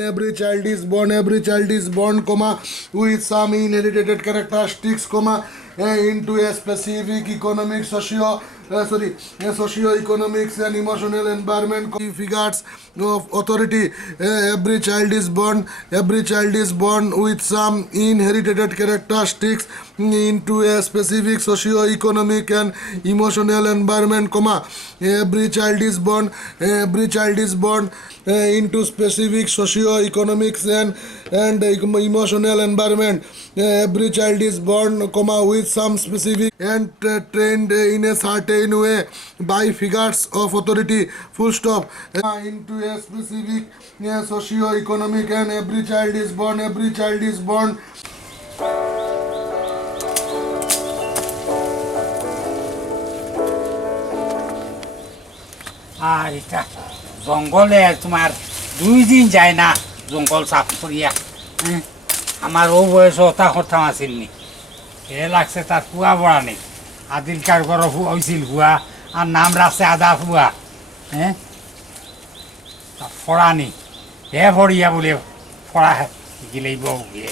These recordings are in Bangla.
every child is born, comma, with some inherited characteristics, comma, into a specific economic, socio-economics and emotional environment, figures of authority. Every child is born with some inherited characteristics into a specific socio-economic and emotional environment, comma, every child is born into specific socio-economics and emotional environment. Every child is born, comma, with some specific and trained in a certain way by figures of authority, full stop, into a specific socio-economic, and every child is born আর এটা জঙ্গলে তোমার 2 দিন যায় না জঙ্গল সাফ করিয়া। আমার ও বয়স ওটা হতাম আসিল নি, এ লাগছে তার কুয়া বড়া নেই। আদিলকার ঘর হয়েছিল কুয়া, আর নাম রাখছে আদা কুয়া। ফড়া নি হে ফড়িয়া বলে ফড়া গিলেইব গিয়ে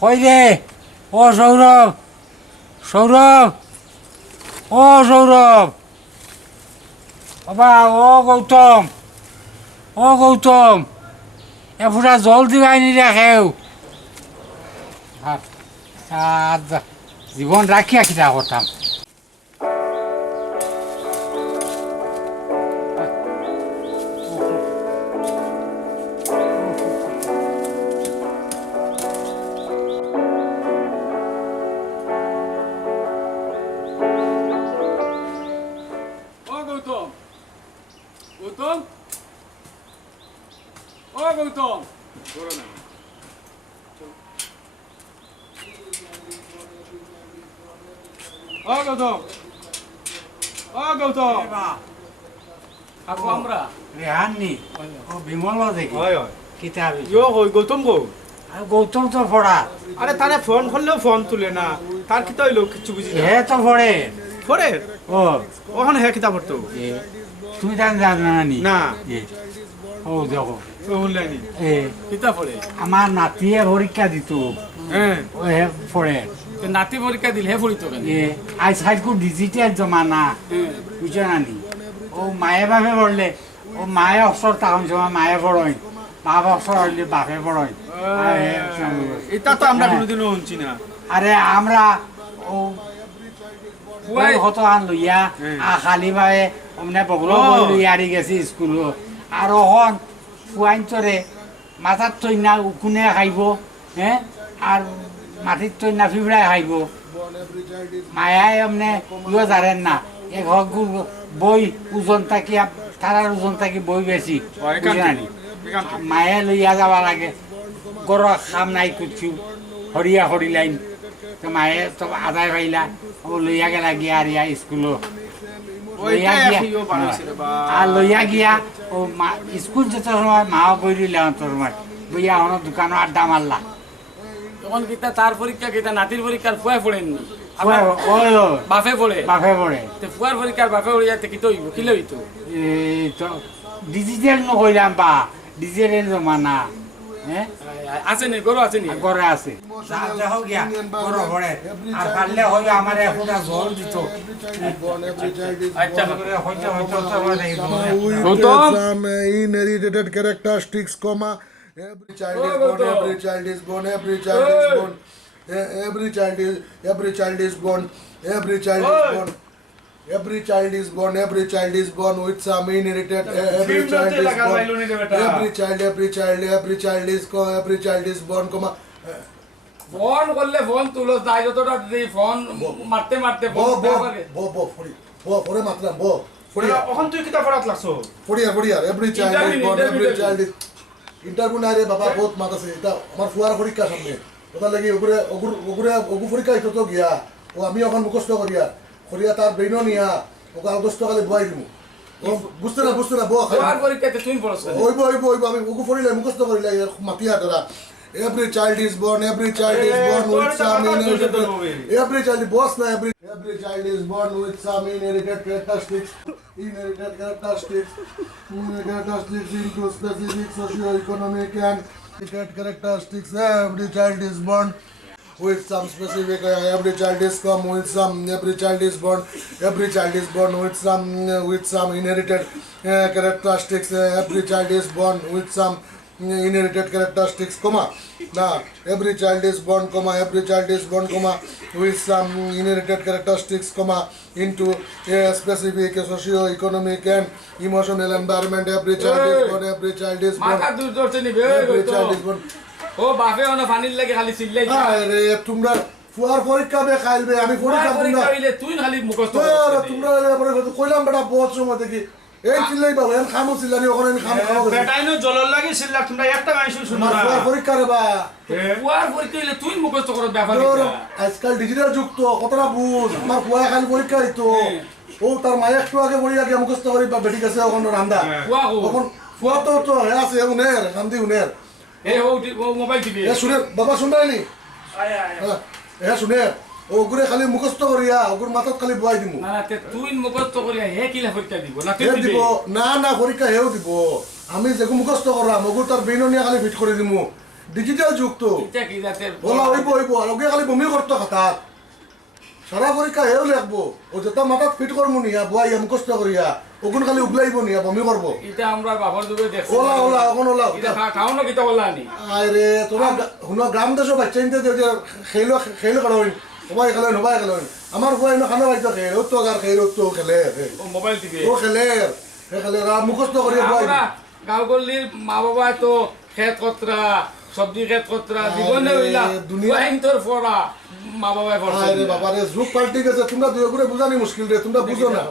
কই রে। ও সৌরভ, ও সৌরভ, বাবা, ও গৌতম, এ ফুটা জল দিবাইনি রাখেও। জীবন রাখিয়া কিনা করতাম। গৌতম তো ফড়া। আরে তারে ফোন করলেও ফোন তুলে না, তার কি তৈল কিছু বুঝি হে তো ফড়ে ও ওখানে হে কিতা পড়তো। তুমি জানি না ও দেখো আমার নাতিয়ে পরীক্ষা দিত। হে ফড়ে নাতি পরীক্ষা দিল হে পড়িত আজকাল ডিজিটাল জমানা, বুঝছো নানি। ও মায়ে বাপে পড়লে ও মায়ে অবসর তখন সময় মায়ে পড়ই, বাপ অবসর হইলে বাপে পড়ই। এটা তো আমরা কোনোদিনও শুনছি না। আরে আমরা ও কত আন লইয়া খালি ভাবে অমনে বগল লইয়া আরি গেছি স্কুল। আর ওখন ফুয়াইন চরে মাথার তৈনা উকুনে খাইব, আর মাটির তৈনা ফিবড়ায় খাইব। মায়াই এমনে ইয়ে জানেন না, এক বই ওজন থাকি তারার ওজন থাকি বই বেশি মায়ে লইয়া যাবা লাগে। গর খাম নাই কুচু হরিয়া হরিলাইন তো মায়ে তো আদায় পাইলা ও লইয়া গেলা গিয়া আরিয়া স্কুলো আর লইয়া গিয়া ও স্কুল যেত সময় মাও বই দিলা তোর সময় বইয়া হন দোকানও আড্ডা মারলা। তখন কিতা তার পরীক্ষা কিতা নাতির পরীক্ষার ফুয়ায় পড়েননি, বাপে পড়ে ফুয়ার পরীক্ষার বাপে পড়ে যাতে কি তো কি লইতো। ডিজিটাল নকইলাম বা ডিজিটাল জমানা আছে নি গরু আছে নি গরে আছে গরো ভরে আর পারলে হইলো আমার একটা জল দিত। আচ্ছা inherited characteristics, comma, every child is born, every child is born with some inherited. Every child is born, comma. Phone করলে ফোন তুলো তাই যতটা ফোন মারতে মারতে ফোরে মাতলাম এখন তুই কিতা পড়াত লাগছো ফড়িয়া every child is ইন্টারভিউ না রে বাবা বহুত মাত আছে। এটা আমার ফুয়ার পরীক্ষা সামনে, ওটা লাগি ওগুরে পরীক্ষা তো গিয়া ও আমি এখন মুখস্থ করিয়া তার বেইন নিয়া ওকে 10 টাকা বই দিমু। ও বুঝতে না ফুয়ার পরীক্ষাতে তুমি পড়ছ ওইব আমি ওগু পড়িলে মুখস্থ করিলে মাতিয়া ধরা। Every child is born with some inherited. Every child boss na Every child is born with some inherited characteristics. Inherited characteristics. Characteristics into specific socio-economic and characteristics. Every child is born with some specific. Every child is come with some. Every child is born. Every child is born with some inherited characteristics. Every child is born with some inherited characteristics, comma. Now, every child is born, comma. Every child is born, comma, with some inherited characteristics, comma, into a specific socio-economic and emotional environment. Every child is born. Every child is born. মাথা দূর করছে নিবে Every child is born. ও বাপে অন পানির লাগে খালি চিল্লাই আরে তোমরা ফুয়ার পরীক্ষা বে খাইবে আমি পরীক্ষা তোমরা কইলে তুই খালি মুখস্থ তোমরা কইলাম বেটা বহুত সময় দেখি এই চিল্লাই বাবু এন খামু চিল্লানি ওখানে আমি খামু খামু বেটাইনো জলর লাগি চিল্লা তোমরা একটা মানুষ শুনো না ফুয়ার পরীক্ষা রে বা ফুয়ার পরীক্ষা হইলে তুই মুখস্থ করো ব্যাপার আজকাল ডিজিটাল যুগ তো কতটা বুঝ আমার ফুয়া খালি পরীক্ষা দিত ও তার মায়ের একটু আগে বলি আগে মুখস্থ করি বা বেটি গেছে ওখানে রান্দা ফুয়া তখন ফুয়া তো হে আছে উনের রান্দি উনের এ ও মোবাইল টিভি এ শুনে বাবা শুনবাইনি আয় আয় এ শুনে ওগুরে খালি মুখস্থ করিয়া ওগুর মাথাত খালি বুয়াই দিমু না না তুই মুখস্থ করিয়া হে কিলা পরীক্ষা দিব না তুই হে দিবি দিব না পরীক্ষা হেও দিব আমি যেগু মুখস্থ করাম ওগুর তার ব্রেইন নিয়ে খালি ফিট করে দিমু ডিজিটাল যুগ তো এটা কি যাতে বলা হইব আর ওকে খালি বমি করতে খাতাত সারা পরীক্ষা হেও লাগবো ও যেটা মাথাত ফিট করমু নিয়া বুয়াইয়া মুখস্থ করিয়া ওগুন খালি উগলাইব নিয়া বমি করবো এটা আমরা বাবার যুগে দেখছি ওলা এখন ওলা এটা খাও না কিতা বললা নি আরে তোরা হুনা গ্রাম দেশ বাচ্চা ইনতে যে খেলো কারণ সবাই খেলেন সবাই খেলেন আমার বুয়াই না খানা বাইতো খেলে ও তো আর খেলে তো খেলে ও মোবাইল টিভি ও খেলে মুখস্থ করিয়া বুয়াই আমরা গাঁও গল্লির মা বাবা তো খেত কতরা সবজি খেত কতরা জীবনে হইলা দুনিয়া ইন্তর ফরা মা বাবা ফরছে আরে বাবা রে যুগ পাল্টি গেছে তোমরা দুই করে বুঝানি মুশকিল রে তোমরা বুঝো না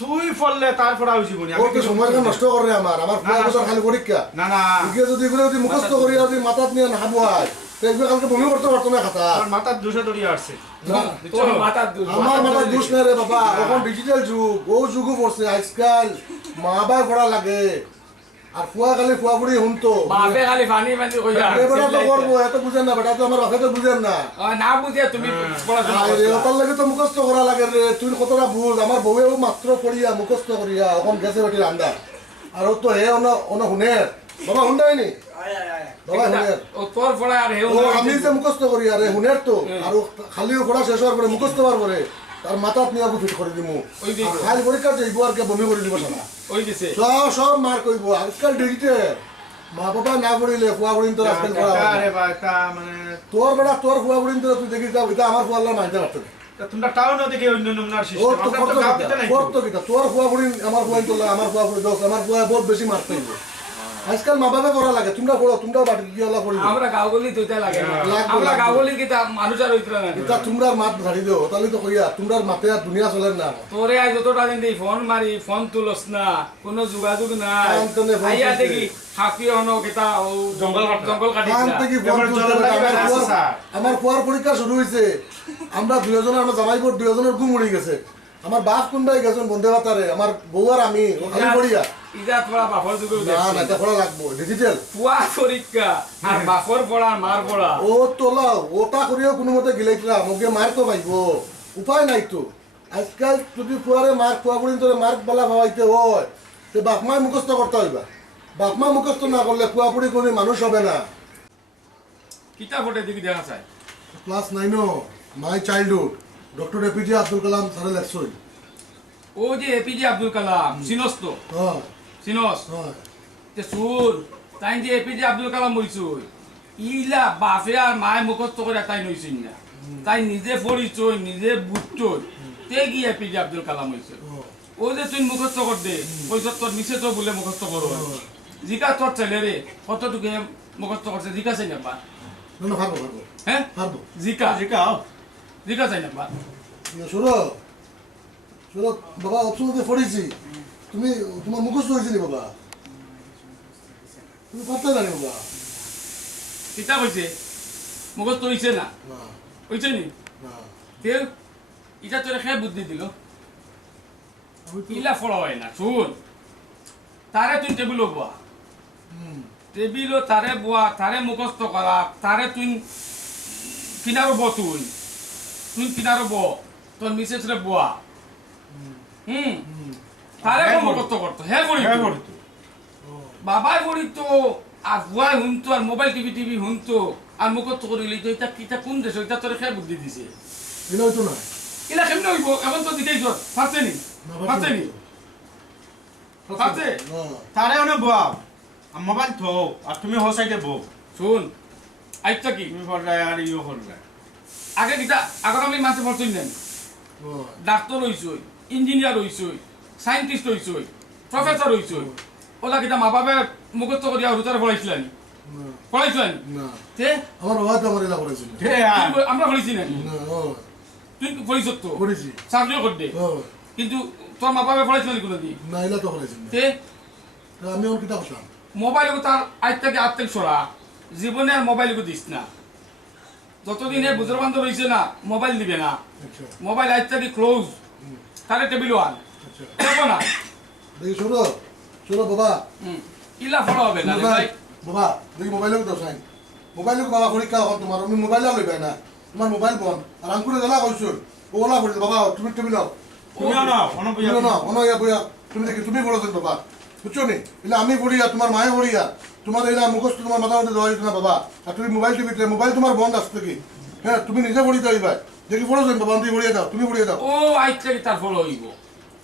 তুই ফললে তারপর আইছি বনি ও তো সময় নষ্ট করে আমার পুরা বছর খালি পরীক্ষা না না গিয়ে যদি এগুলো যদি মুখস্থ করিয়া যদি মাথাত নিয়ে না হাবুয়াই তো এগুলো কালকে বমি করতে পারতো না খাতা আমার মাথার দোষে দড়িয়ে আসছে তোর মাথার দুধ আমার মাথার দোষ নাই রে বাবা এখন ডিজিটাল যুগ ও যুগও পড়ছে আজকাল মা বাবা করা লাগে আর ফুয়া খালি ফুয়া ফুড়ি হুনতো বাপে খালি পানি পানি কইয়া বেটা তো করবো এত বুঝেন না বেটা তো আমার বাপে তো বুঝেন না না বুঝিয়া তুমি পড়াশোনা আরে ওটার লাগে তো মুখস্থ করা লাগে রে তুই কতটা বুঝ আমার বউয়েও মাত্র পড়িয়া মুখস্থ করিয়া এখন গেছে বেটি রান্দা আর ও তো হে অন হুনের বাবা হুন্ডাইনি বাবা হুনের ও তোর পড়া আর হেউ ও আমি যে মুখস্থ করি আরে হুনের তো আর খালি পড়া শেষ হওয়ার পরে মুখস্থ হওয়ার পরে তার মাথাত নিয়ে ফিট করে দিমু ওই দিবো। খালি পরীক্ষা যাইব আর কে বমি করে দিব সারা ওই দিছে সব মার কইব আজকাল ডিজিটাল মা বাবা না পড়িলে ফুয়া পড়িন তো আজকাল করা আরে ভাই তা মানে তোর বেটা তোর ফুয়া পড়িন তো তুই দেখি যাও এটা আমার ফুয়া আল্লাহ মানতে পারতো না তোমরা টাউন ওদিকে অন্য নমুনার ও সিস্টেম তো আমরা তো গাঁও দিতে নাই করতো কিটা তোর ফুয়া পড়িন আমার ফুয়া তো আমার ফুয়া পড়ি দোষ আমার ফুয়া বহুত বেশি মারতে হইব আজকাল মা বাবা করা লাগে তোমরা পড়ো তোমরা বাড়ি গিয়ে আল্লাহ পড়ি আমরা গাঁও গলি তুইতে লাগে লাগবো, আমরা লাগবো। গাঁও গলি কিতা মানুষ আর হইতরা না এটা তোমরা মাত ঝাড়ি দিও তাহলে তো কইয়া তোমরা মাতে আর দুনিয়া চলেন না তোরে আজ যতটা দিন দেই ফোন মারি ফোন তুলস না কোনো যোগাযোগ নাই কান তনে ফোন আইয়া তুলছে। দেখি হাফি হনো কিতা ও জঙ্গল কাটি কান থেকে ফোন এবার তুলতে জলের বেটা, লাগে আমার আছে, ফুয়ার- স্যার। আমার ফুয়ার পরীক্ষা শুরু হয়েছে আমরা দুজনের আমার জামাইপুর দুজনের গুম উড়ি গেছে আমার বাপ কোনবাই গেছেন বন্ধে বাতারে আমার বউ আর আমি ও খালি পড়িয়া ইজা তোরা বাপর যুগে না না এটা পড়া লাগবো ডিজিটাল ফুয়া পরীক্ষা আর বাপর পড়া মার পড়া ও তোলাও ওটা করিও কোনো মতে গিলাইছিলাম ওকে মার তো পাইব উপায় নাই তো আজকাল যদি ফুয়ারে মার্ক ফুয়া করিন তোরে মার্ক বেলা ভাবাইতে হয় তো বাপ মায় মুখস্থ করতে হইবা বাপ মা মুখস্থ না করলে ফুয়া পুরি কোনো মানুষ হবে না কিতা ফটে দেখি দেখা যায় class 9 my childhood doctor APJ Abdul Kalam স্যারের লেকচর ও যে এপিজে আব্দুল কালাম সিনস তো হ্যাঁ সিনস হ্যাঁ তে সুর তাই যে এপিজে আব্দুল কালাম হইছ ইলা বাপে আর মায় মুখস্থ করে তাই নইছিন না তাই নিজে পড়িছই নিজে বুঝছই তে কি এপিজে আব্দুল কালাম হইছ ও যে তুই মুখস্থ কর দে কইছ তোর নিচে তো বলে মুখস্থ করো জিকা তোর ছেলে রে কতটুকু মুখস্থ করছে জিকা চাই না বা না না পারবো পারবো হ্যাঁ পারবো জিকা জিকাও জিকা চাই না বা শুনো শুনো বাবা অপশনতে পড়েছি তুমি তোমার মুখস্থ হয়েছিলি বাবা তুমি পারতে জানি বাবা কিতা কইছে মুখস্থ হইছে না না হইছে নি না কেউ এটা তোরে খেয়ে বুদ্ধি দিল আমি তো- ইলা ফলো হয় না শুন তারে তুই টেবিল বোয়া হুম, টেবিল তারে বোয়া তারে মুখস্থ করা তারে তুই কিনারো ব তুই কিনারো ব তোর মিসেস রে বুয়া তারে মুখস্থ করতো হ্যাঁ করিত বাবাই করিত আর বুয়াই শুনতো আর মোবাইল টিভি শুনতো আর মুখস্থ করিলি তো এটা কিতা কোন দেশ এটা তোর খেয়ে বুদ্ধি দিছে এটা হইতো না এলা কেমনে হইব এখন তো দিতেই জোর ফাঁসে নি ফাঁসে না তারে অনেক বাপ মোবাইল থো আর তুমি হো সাইডে বউ শুন আইতা কি তুমি করলাই আর ইও করলাই আগে কিতা আগত আমি মাসে পড়ছই নাই ডাক্তার হইছই ইঞ্জিনিয়ার হইছই সায়েন্টিস্ট হইছই প্রফেসর হইছই ওলা কিতা মা বাবা মুখস্থ করিয়া হুতারে পড়াইছিলানি না তে আমার বাবা তো আমার এলা করেছিল আমরা পড়াইছি নাকি না ও তুই পড়িস তো করেছি চাকরিও করতে ও কিন্তু তোর মা বাবা পড়াইছিলানি কোনোদিন না এলা তো করেছিল তে আমি ওর কিতা করতাম মোবাইল তার আজ থেকে আত্মিক সরা জীবনে আর মোবাইল দিস না যতদিন এ বুঝর বান্ধব রয়েছে না মোবাইল দিবে না আচ্ছা মোবাইল আজ থেকে ক্লোজ তারে টেবিল ওয়ান আচ্ছা দেখো না দেখি শোনো শোনো বাবা ইলা ফলো হবে না রে ভাই বাবা দেখি মোবাইলে দাও সাইন মোবাইলে বাবা পরীক্ষা হন তোমার আমি মোবাইলে লইবে না তোমার মোবাইল বন্ধ আর আঙ্কুরে জ্বালা কইছো ওলা করে বাবা তুমি টেবিল দাও তুমি না অন তুমি না অনয়া বইয়া তুমি দেখি তুমি বড়ছেন বাবা বুঝছো নি এলা আমি বড়িয়া তোমার মায়ে বড়িয়া তোমার এলা মুখস্থ তোমার মাথা মধ্যে দেওয়া না বাবা আর তুমি মোবাইল টিভিতে মোবাইল তোমার বন্ধ আসতে কি হ্যাঁ তুমি নিজে বড়িতে আইবা দেখি বড়ছেন বাবা তুমি বড়িয়া দাও তুমি বড়িয়া দাও ও আজ থেকে তার ফলো হইব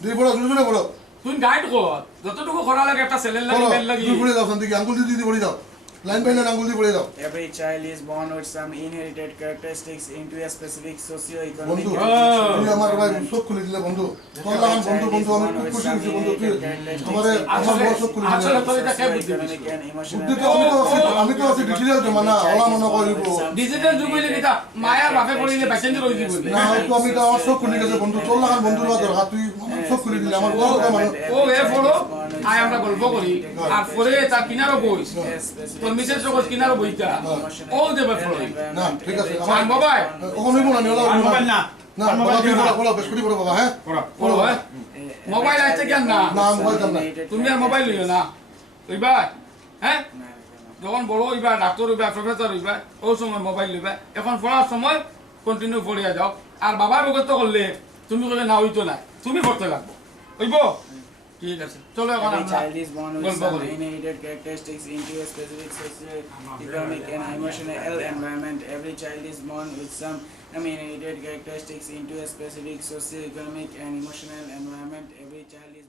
দেখি বড় জুড়ে বড় তুই গাইড কর যতটুকু করা লাগে একটা সেলের লাগি বেল লাগি তুমি বড়িয়া দাও শান্তি আঙ্গুল দিদি বড়িয়া দাও লাইন বাই লাইন আঙ্গুল দিয়ে বড়িয়া দাও Every child is born with some inherited characteristics into a specific socio-economic বন্ধু condition. তুমি আমার ভাই চোখ খুলে দিলে বন্ধু তোমরা আমার বন্ধু বন্ধু আমি খুব খুশি হয়েছি বন্ধু তুই আমারে আমার বড় চোখ খুলে আসলে দিলে তোর এটা কে বুদ্ধি দিছে? Socio-economic and emotional বুদ্ধি তো আমি তো আছি ডিজিটাল জমানা ওলা মনে করিব ডিজিটাল যুগ হইলে কিতা মায়ার বাপে পড়িলে বাচ্চাঞ্জ রই দিব না হয়তো আমি তো আমার চোখ খুলে গেছে বন্ধু তোর লাগান বন্ধু হওয়া দরকার তুই আমার চোখ খুলে দিলে আমার বড় কথা মানে ও এ ফলো আই আমরা গল্প করি আর পরে তার কিনারও বইস তোর মিসেস জগৎ কিনারও বইতা অল দেবে ফলো না ঠিক আছে আর আমার মোবাইল কখন হইব না নিওলা আর মোবাইল না না বাবা তুই বড় বেশ করি বড় বাবা হ্যাঁ ফলো হ্যাঁ মোবাইল আছে কেন না না মোবাইল দাম না তুমি আর মোবাইল লইও না হইবা হ্যাঁ যখন বড় হইবা ডাক্তার হইবা প্রফেসর হইবা ওই সময় মোবাইল লইবা এখন পড়ার সময় কন্টিনিউ পড়িয়া যাও আর বাবার মুখস্থ করলে তুমি কইলে না হইতো না তুমি পড়তে লাগবো হইব ঠিক আছে চলো এখন Every আমরা child is born with গল্প some করি inherited characteristics into a specific socio-economic and emotional environment. Every child is born with some inherited characteristics into a specific socio-economic and emotional environment. Every child is